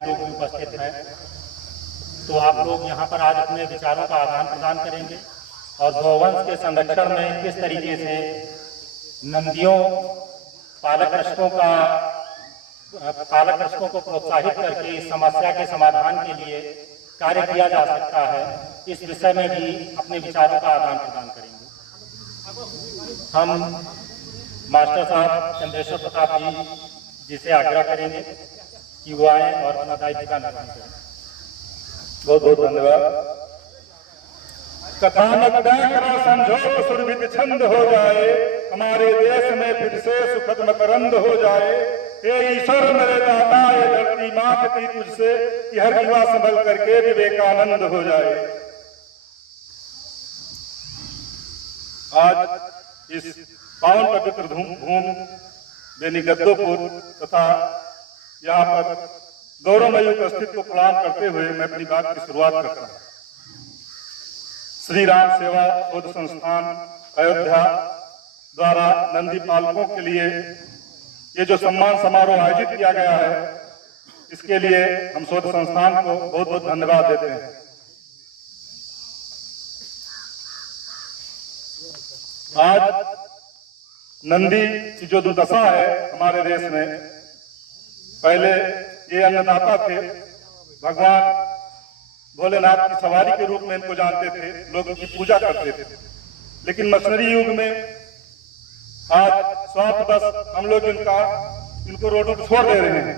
लोग उपस्थित हैं, तो आप लोग यहाँ पर आज अपने विचारों का आदान प्रदान करेंगे और गौवंश के संरक्षण में किस तरीके से नंदियों पालक रक्षकों को प्रोत्साहित करके इस समस्या के समाधान के लिए कार्य किया जा सकता है, इस विषय में भी अपने विचारों का आदान प्रदान करेंगे। हम मास्टर साहब चंद्रेश्वर प्रताप जी से आग्रह करेंगे कि वो आए और अपना दायित्व का निर्वहन करें। बहुत बहुत धन्यवाद। कथानक व्याकरण संजोग सुरभित छंद हो जाए, हमारे देश में फिर से सुखद मकरंद हो जाए। हे ईश्वर मेरे दाता, ये धरती मांगती तुझसे कि हर युवा संभल करके विवेकानंद हो जाए। आज इस पावन पवित्र भूमि बेनीगद्दोपुर तथा यहाँ पर गौरवमयी उपस्थित को प्रणाम करते हुए मैं अपनी बात की शुरुआत करता हूँ। श्री राम सेवा शोध संस्थान अयोध्या द्वारा नंदी पालकों के लिए ये जो सम्मान समारोह आयोजित किया गया है, इसके लिए हम शोध संस्थान को बहुत बहुत धन्यवाद देते हैं। आज नंदी की जो दुर्दशा है हमारे देश में, पहले ये अन्नदाता थे, भगवान भोलेनाथ की सवारी के रूप में इनको जानते थे, लोग इनकी पूजा करते थे। लेकिन मशीनरी युग में आज स्वार्थवश हम लोग इनको रोडों पर छोड़ दे रहे हैं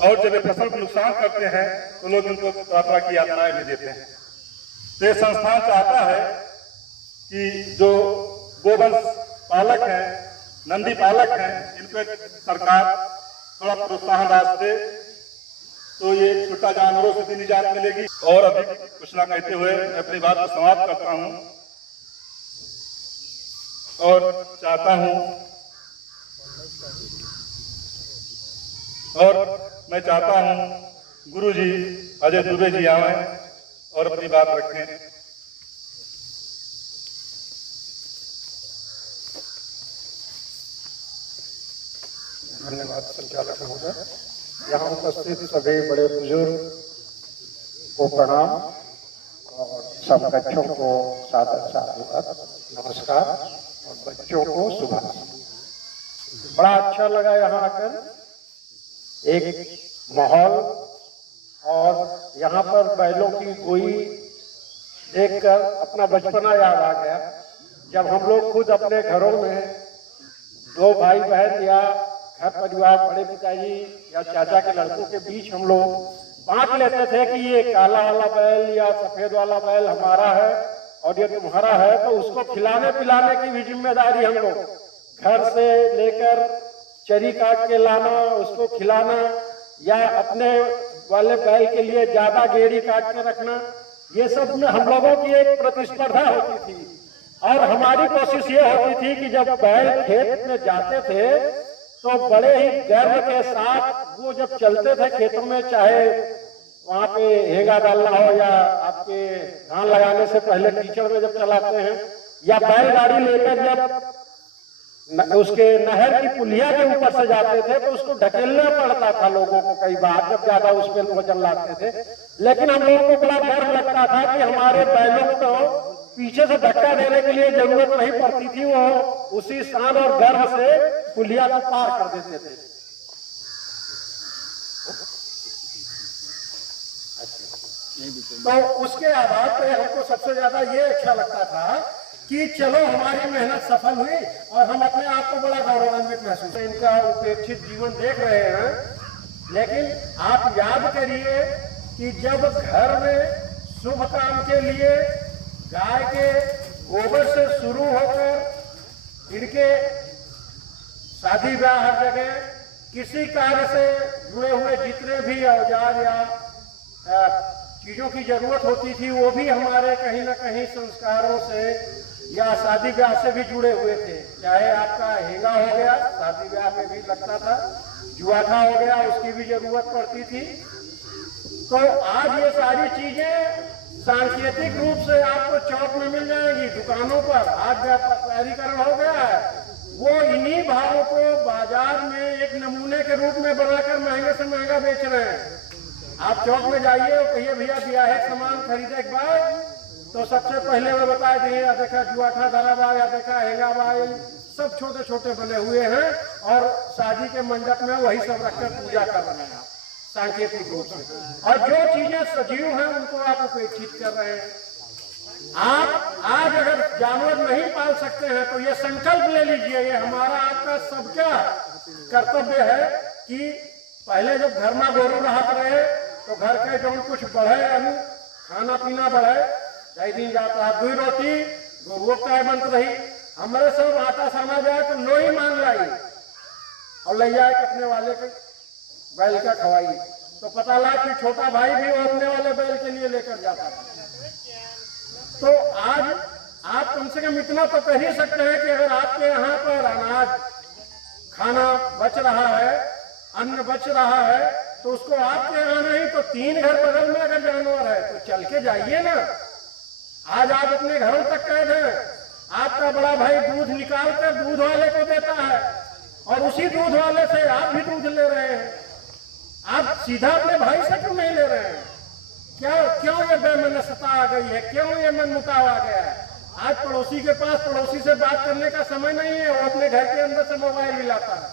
और जब फसल को नुकसान करते हैं तो लोग इनको तरह की यातनाएं भी देते हैं। तो ये संस्थान चाहता है कि जो गोवंश पालक हैं, नंदी पालक हैं, इनको सरकार थोड़ा प्रोत्साहन राशि दे तो ये छोटा जानवरों से भी निजात मिलेगी। और अभी कुछ ना कहते हुए मैं अपनी बात को समाप्त करता हूँ और चाहता हूँ गुरु जी अजय दुबे जी आए और अपनी बात रखें। धन्यवाद संचालक महोदय। यहाँ उपस्थित सभी बड़े बुजुर्ग को प्रणाम और सब बच्चों को सादर साधुवाद नमस्कार और बच्चों को शुभाशंसद। बड़ा अच्छा लगा यहाँ आकर, एक माहौल और यहाँ पर बैलों की गोई देखकर अपना बचपना याद आ गया। जब हम लोग खुद अपने घरों में दो भाई बहन या घर परिवार बड़े पिताजी या चाचा के लड़कों के बीच हम लोग बांट लेते थे कि ये काला वाला बैल या सफेद वाला बैल हमारा है और ये तुम्हारा है, तो उसको खिलाने पिलाने की भी जिम्मेदारी हम लोग, घर से लेकर चरी काट के लाना, उसको खिलाना या अपने वाले बैल के लिए ज्यादा गेड़ी काट के रखना, ये सब में हम लोगों की एक प्रतिस्पर्धा होती थी। और हमारी कोशिश ये होती थी कि जब बैल खेत में जाते थे तो बड़े ही गर्व के साथ वो जब चलते थे खेतों में, चाहे वहाँ पे हेगा डालना हो या आपके धान लगाने से पहले कीचड़ में जब चलाते हैं, या बैलगाड़ी लेकर जब उसके नहर की पुलिया के ऊपर से जाते थे तो उसको ढकेलना पड़ता था लोगों को कई बार, जब ज्यादा उस पर वजन लाते थे। लेकिन हम लोगों को बड़ा गर्व लगता था कि हमारे बैलों को पीछे से धक्का देने के लिए जरूरत नहीं पड़ती थी, वो उसी शान और गर्व से पुलिया को पार कर देते थे। तो उसके आधार पे हमको सबसे ज्यादा ये अच्छा लगता था कि चलो हमारी मेहनत सफल हुई और हम अपने आप को बड़ा गौरवान्वित महसूस, इनका उपेक्षित जीवन देख रहे हैं। लेकिन आप याद करिए कि जब घर में शुभ काम के लिए गाय के गोबर से शुरू होकर इनके शादी ब्याह हर जगह किसी कार्य से जुड़े हुए जितने भी औजार या चीजों की जरूरत होती थी, वो भी हमारे कहीं ना कहीं संस्कारों से या शादी ब्याह से भी जुड़े हुए थे। चाहे आपका हेंगा हो गया, शादी ब्याह में भी लगता था, जुआठा हो गया, उसकी भी जरूरत पड़ती थी। तो आज ये सारी चीजें सांकेतिक रूप से आपको चौक में मिल जाएगी, दुकानों पर। आज व्यापारीकरण हो गया है, वो इन्हीं भावों को बाजार में एक नमूने के रूप में बनाकर महंगे से महंगा बेच रहे हैं। आप चौक में जाइए और कहिए भैया ब्याह के सामान खरीदे एक बार, तो सबसे पहले वो बता दिए या देखा जुआठा धरा बा, या देखा हेंगा बा, सब छोटे छोटे बने हुए हैं और शादी के मंडप में वही सब रखकर पूजा कर रहे हैं सांकेतिक रूप से। और जो चीजें सजीव हैं उनको आप उपेक्षित कर रहे हैं। आप आज अगर जानवर नहीं पाल सकते हैं तो ये संकल्प ले लीजिए, ये हमारा आपका सबका कर्तव्य है कि पहले जब घर में गोरू रहा रहे तो घर के जो कुछ बढ़े, खाना पीना बढ़े, कई दिन जाता है 2 रोटी गोरुओं का बंद रही, हमारे सब आटा साना जाए तो नो ही मांग लाई और ले जाए अपने वाले के बैल का खवाई, तो पता लगा कि छोटा भाई भी वो अपने वाले बैल के लिए लेकर जाता था। तो आज आप कम से कम इतना तो कह ही सकते हैं कि अगर आपके यहाँ पर अनाज खाना बच रहा है, अन्न बच रहा है, तो उसको आपके यहाँ नहीं तो 3 घर बगल में अगर जानवर है तो चल के जाइए ना। आज आप अपने घरों तक कैद हैं, आपका बड़ा भाई दूध निकाल कर दूध वाले को देता है और उसी दूध वाले से आप भी दूध ले रहे हैं। आप सीधा अपने भाई से क्यों नहीं ले रहे हैं? क्यों ये बेमनस्सता आ गई है? क्यों ये मनमुटाव आ गया है? आज पड़ोसी के पास पड़ोसी से बात करने का समय नहीं है, वो अपने घर के अंदर से मोबाइल मिलाता है।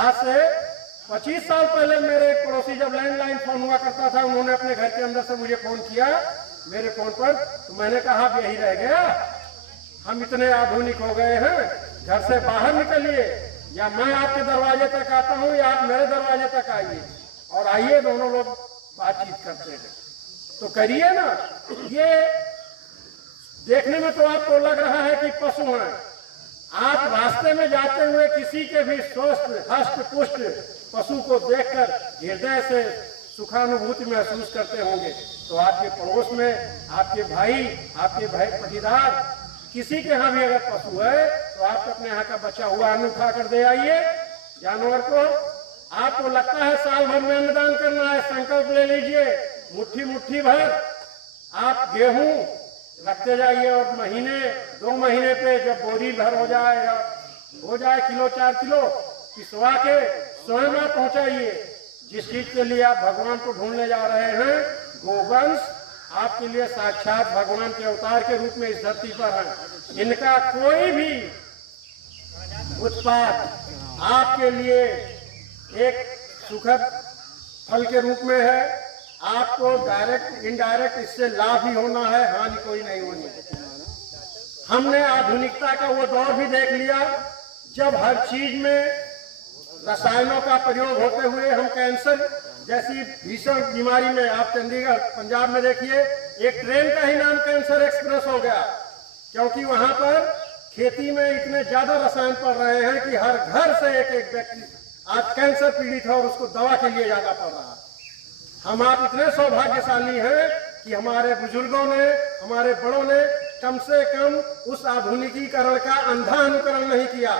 आज से 25 साल पहले मेरे एक पड़ोसी जब लैंडलाइन फोन हुआ करता था, उन्होंने अपने घर के अंदर से मुझे फोन किया मेरे फोन पर, तो मैंने कहा यही रह गया, हम इतने आधुनिक हो गए हैं, घर से बाहर निकलिए, या मैं आपके दरवाजे तक आता हूँ या आप मेरे दरवाजे तक आइए और आइए दोनों लोग बातचीत करते हैं। तो करिए ना। ये देखने में तो आपको लग रहा है कि पशु हैं, आप रास्ते में जाते हुए किसी के भी स्वस्थ हष्ट पुष्ट पशु को देखकर हृदय से सुखानुभूति महसूस करते होंगे। तो आपके पड़ोस में आपके भाई पटीदार किसी के यहाँ भी अगर पशु है तो आप अपने यहाँ का बचा हुआ अन्न उठा कर दे आइए जानवर को। आपको लगता है साल भर में अन्नदान करना है, संकल्प ले लीजिए, मुट्ठी मुट्ठी भर आप गेहूं रखते जाइए और महीने 2 महीने पे जब बोरी भर हो जाए किलो 4 किलो पिसवा के स्वयं आप पहुंचाइए। जिस चीज के लिए आप भगवान को ढूंढने जा रहे हैं, गोवंश आपके लिए साक्षात भगवान के अवतार के रूप में इस धरती पर है। इनका कोई भी उत्पाद आपके लिए एक सुखद फल के रूप में है। आपको डायरेक्ट इनडायरेक्ट इससे लाभ ही होना है, हानि कोई नहीं होनी। हमने आधुनिकता का वो दौर भी देख लिया जब हर चीज में रसायनों का प्रयोग होते हुए हम कैंसर जैसी भीषण बीमारी में, आप चंडीगढ़ पंजाब में देखिए, एक ट्रेन का ही नाम कैंसर एक्सप्रेस हो गया, क्योंकि वहां पर खेती में इतने ज्यादा रसायन पड़ रहे हैं कि हर घर से एक व्यक्ति आज कैंसर पीड़ित है और उसको दवा के लिए जाना पड़ रहा है। हम आप इतने सौभाग्यशाली हैं कि हमारे बुजुर्गों ने, हमारे बड़ों ने कम से कम उस आधुनिकीकरण का अंधा अनुकरण नहीं किया।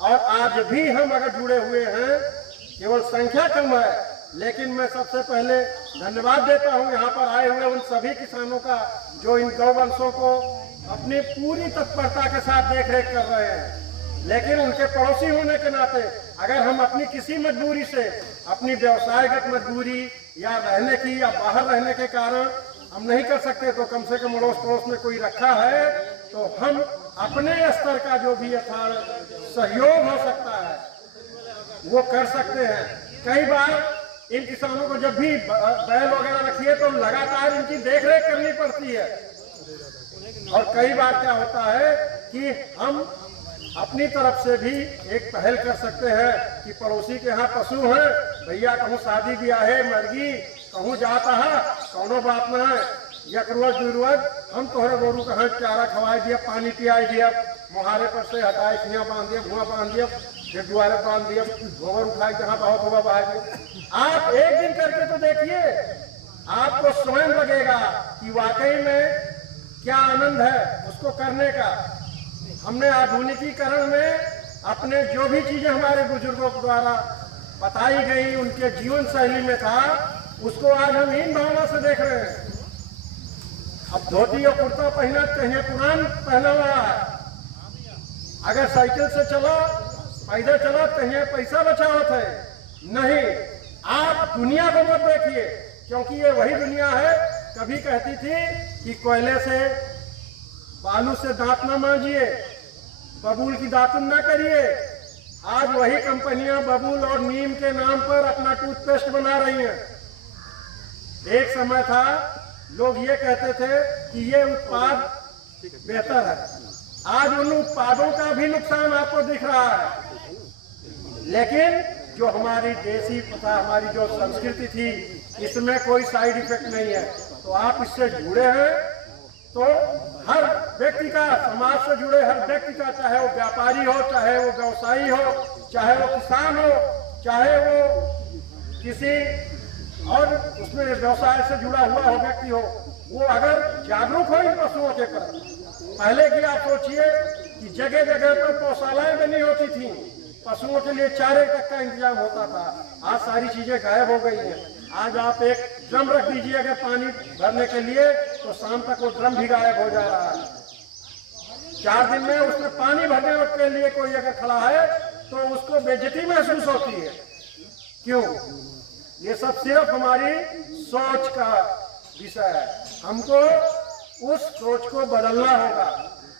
और आज भी हम अगर जुड़े हुए हैं, केवल संख्या कम है, लेकिन मैं सबसे पहले धन्यवाद देता हूं यहाँ पर आए हुए उन सभी किसानों का जो इन गौवंशों को अपनी पूरी तत्परता के साथ देख रेख कर रहे हैं। लेकिन उनके पड़ोसी होने के नाते अगर हम अपनी किसी मजबूरी से, अपनी व्यवसायगत मजबूरी या रहने की या बाहर रहने के कारण हम नहीं कर सकते, तो कम से कम अड़ोस पड़ोस में कोई रखा है तो हम अपने स्तर का जो भी यथार्थ सहयोग हो सकता है वो कर सकते हैं। कई बार इन किसानों को जब भी बैल वगैरह रखिए तो लगातार इनकी देखरेख करनी पड़ती है, और कई बार क्या होता है कि हम अपनी तरफ से भी एक पहल कर सकते हैं कि पड़ोसी के यहाँ पशु हैं, भैया कहूँ शादी ब्याह है, मरगी कहूँ जाता है, कौनो बात न है, एक रोज 2 रोज हम तोहरे गोरू कहाँ चारा खवाए दिया, पानी पियाई दिया, मुहारे पर से हटाए, खियाँ बांध दिया, धुआं बांध दिया, फिर दुआरे बांध दिया, गोबर उठाए जहाँ बहुत होगा बहा दिया। आप एक दिन करके तो देखिए, आपको स्वयं लगेगा कि वाकई में क्या आनंद है उसको करने का। हमने आधुनिकीकरण में अपने जो भी चीजें हमारे बुजुर्गों द्वारा बताई गई उनके जीवन शैली में था, उसको आज हम इन भावना से देख रहे हैं। अब धोती और कुर्ता पहना, कहीं पुरान पहना हुआ है, अगर साइकिल से चला, पैदल चला तो यहाँ पैसा बचावत है। नहीं, आप दुनिया को मत देखिए, क्योंकि ये वही दुनिया है कभी कहती थी कि कोयले से, बालू से दांत न मांजिए, बबूल की दातुन ना करिए। आज वही कंपनियां बबूल और नीम के नाम पर अपना टूथपेस्ट बना रही हैं। एक समय था लोग ये कहते थे कि ये उत्पाद बेहतर है, आज उन उत्पादों का भी नुकसान आपको दिख रहा है। लेकिन जो हमारी देसी तथा हमारी जो संस्कृति थी, इसमें कोई साइड इफेक्ट नहीं है। तो आप इससे जुड़े हैं तो हर व्यक्ति का, समाज से जुड़े हर व्यक्ति का, चाहे वो व्यापारी हो, चाहे वो व्यवसायी हो, चाहे वो किसान हो, चाहे वो किसी और उसमें व्यवसाय से जुड़ा हुआ हो व्यक्ति हो, वो अगर जागरूक हो इन पशुओं के प्रति। पहले की आप सोचिए कि जगह जगह पर गौशालाएं बनी होती थी, पशुओं के लिए चारे तक का इंतजाम होता था। आज सारी चीजें गायब हो गई हैं। आज आप एक ड्रम रख दीजिए अगर पानी भरने के लिए, तो शाम तक वो ड्रम भी गायब हो जा रहा है। 4 दिन में उसमें पानी भरने के लिए कोई अगर खड़ा है तो उसको बेइज्जती महसूस होती है। क्यों? ये सब सिर्फ हमारी सोच का विषय है। हमको उस सोच को बदलना होगा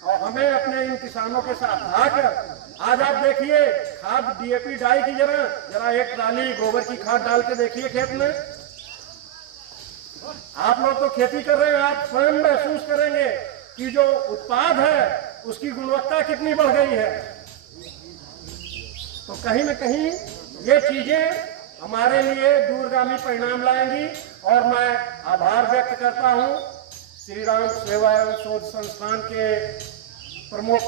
और हमें अपने इन किसानों के साथ आकर, आज आप देखिए खाद डीएपी डाई की जरा एक ट्राली गोबर की खाद डाल के देखिए खेत में। आप लोग तो खेती कर रहे हैं, आप स्वयं महसूस करेंगे कि जो उत्पाद है उसकी गुणवत्ता कितनी बढ़ गई है। तो कहीं न कहीं ये चीजें हमारे लिए दूरगामी परिणाम लाएंगी। और मैं आभार व्यक्त करता हूं श्री राम सेवा एवं शोध संस्थान के प्रमुख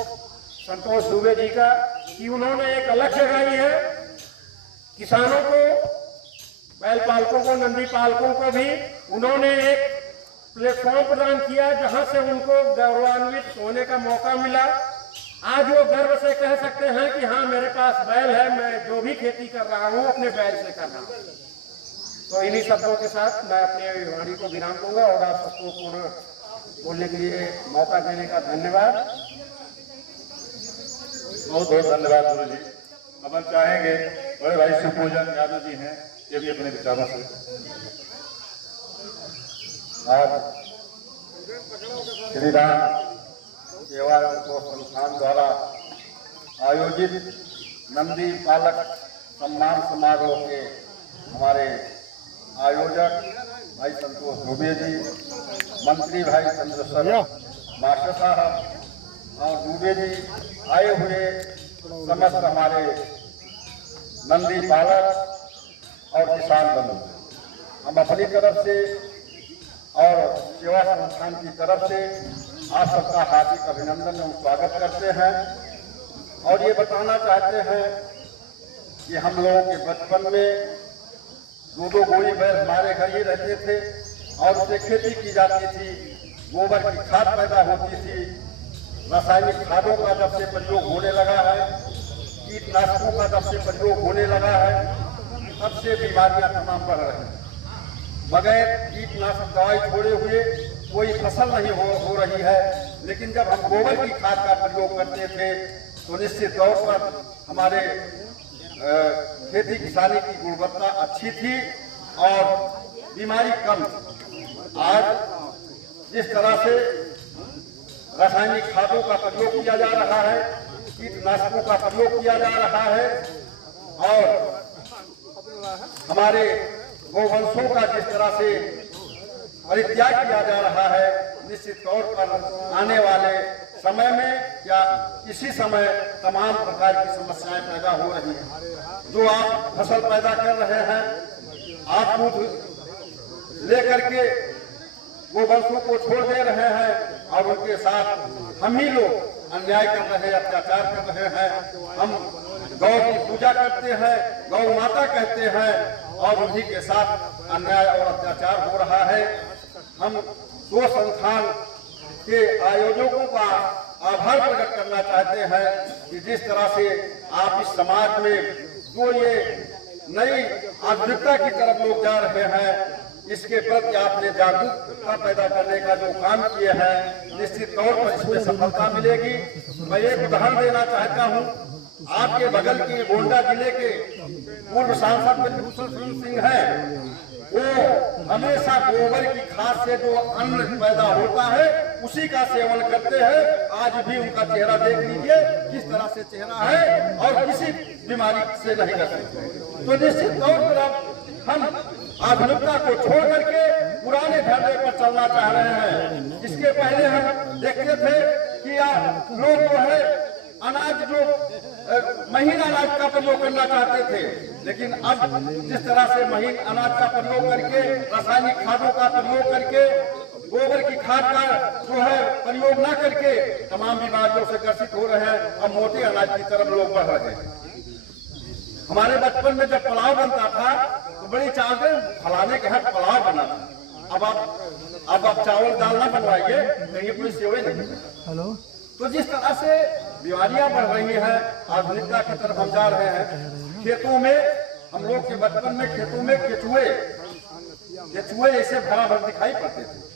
संतोष दुबे जी का, कि उन्होंने एक अलग जगाई है। किसानों को, बैल पालकों को, नंदी पालकों को भी उन्होंने एक प्लेटफॉर्म प्रदान किया जहां से उनको गौरवान्वित होने का मौका मिला। आज वो गर्व से कह सकते हैं कि हाँ, मेरे पास बैल है, मैं जो भी खेती कर रहा हूँ अपने बैल से कर रहा हूँ। तो इन्हीं शब्दों के साथ मैं अपने वाणी को विराम दूंगा और आप सबको पुनः बोलने के लिए मौका देने का धन्यवाद। बहुत बहुत धन्यवाद गुरु जी। अब हम चाहेंगे बड़े भाई शिवपूजन यादव जी हैं, ये भी अपने विचारों से। आज श्री राम सेवा एवं शोध संस्थान द्वारा आयोजित नंदी पालक सम्मान समारोह के हमारे आयोजक भाई संतोष दुबे जी, मंत्री भाई चंद्रशेखर मास्टर साहब और दुबे जी आए हुए समस्त हमारे नंदी पालक और किसान बंधु, हम अपनी तरफ से और सेवा संस्थान की तरफ से आप सबका हार्दिक अभिनंदन एवं स्वागत करते हैं। और ये बताना चाहते हैं कि हम लोगों के बचपन में 2-2 गोरी बैल हमारे घर ही रहते थे और उससे खेती की जाती थी, गोबर की खाद पैदा होती थी। रासायनिक खादों का जब से प्रयोग होने लगा है, कीटनाशकों का जब से प्रयोग होने लगा है, तब से बीमारियां तमाम बढ़ रही हैं। बगैर कीटनाशक दवाई छोड़े हुए कोई फसल नहीं हो रही है। लेकिन जब हम गोबर की खाद का प्रयोग करते थे तो निश्चित तौर पर हमारे खेती किसानी की गुणवत्ता अच्छी थी और बीमारी कम। आज जिस तरह से रासायनिक खादों का प्रयोग किया जा रहा है, कीटनाशकों का प्रयोग किया जा रहा है और हमारे गोवंशों का जिस तरह से परित्याग किया जा रहा है, निश्चित तौर पर आने वाले समय में या इसी समय तमाम प्रकार की समस्याएं पैदा हो रही हैं। जो आप फसल पैदा कर रहे हैं, आप दूध लेकर के गोवंशों को छोड़ दे रहे हैं और उनके साथ हम ही लोग अन्याय कर रहे हैं, अत्याचार कर रहे हैं। हम गौ की पूजा करते हैं, गौ माता कहते हैं और उन्हीं के साथ अन्याय और अत्याचार हो रहा है। हम शोध संस्थान के आयोजकों का आभार प्रकट करना चाहते हैं कि जिस तरह से आप इस समाज में जो ये नई आधुनिकता की तरफ लोग जा रहे हैं, इसके प्रति आपने जागरूकता पैदा करने का जो काम किए हैं, निश्चित तौर पर इसमें सफलता मिलेगी। मैं एक उदाहरण देना चाहता हूं। आपके बगल के गोंडा जिले के पूर्व सांसद ब्रजभूषण सिंह हैं, वो हमेशा गोबर की खाद से जो अन्न पैदा होता है उसी का सेवन करते हैं। आज भी उनका चेहरा देख लीजिए किस तरह से चेहरा है और किसी बीमारी से नहीं ग्रसित। तो निश्चित तौर पर अब हम आधुनिकता को छोड़ करके पुराने ढर्रे पर चलना चाह रहे हैं। इसके पहले हम देखते थे कि लोग जो है अनाज जो महीन अनाज का प्रयोग करना चाहते थे, लेकिन अब जिस तरह से महीन अनाज का प्रयोग करके, रासायनिक खादों का प्रयोग करके, गोबर की खाद का जो है प्रयोग न करके तमाम बीमारियों से ग्रसित हो रहे हैं। अब मोटे अनाज की तरफ लोग बढ़ रहे हैं। हमारे बचपन में जब पुलाव बनता था तो बड़ी चाव से फलाने के हाथ पुलाव बना था। अब आप चावल दाल ना बनवाइए, कहीं कोई सेवे नहीं। हेलो। तो जिस तरह से बीमारियां बढ़ रही हैं, आधुनिकता की तरफ हम जा रहे हैं। खेतों में हम लोग के बचपन में खेतों में केचुए ऐसे भरा भर दिखाई पड़ते थे।